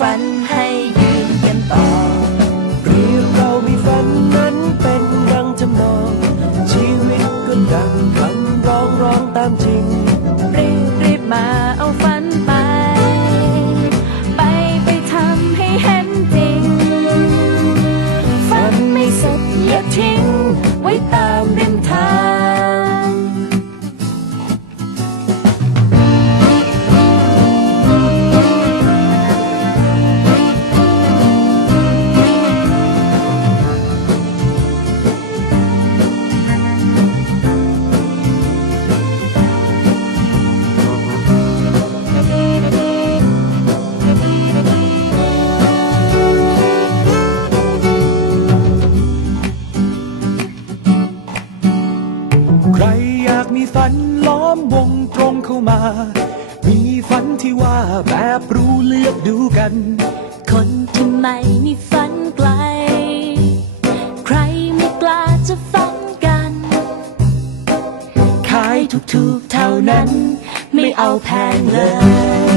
ฝันให้ยืนกันต่อเรียเรามีฝันนั้นเป็นดังจำนองชีวิตก็ดังคำร้องร้องตามจริงรีบรีบมา ใครอยากมีฝันล้อมวงตรงเข้ามา มีฝันที่ว่าแบบรู้เลือกดูกัน คนที่ไม่มีฝันไกล ใครไม่กล้าจะฝันกัน ขายถูกๆเท่านั้น ไม่เอาแพงเลย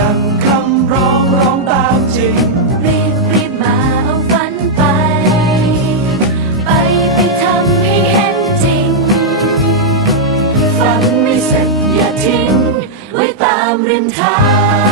ดังคำร้องร้องตามจริง รีบรีบมาเอาฝันไป ไปไปทำให้เห็นจริง ฝันไม่เสร็จอย่าทิ้ง ไว้ตามริมทาง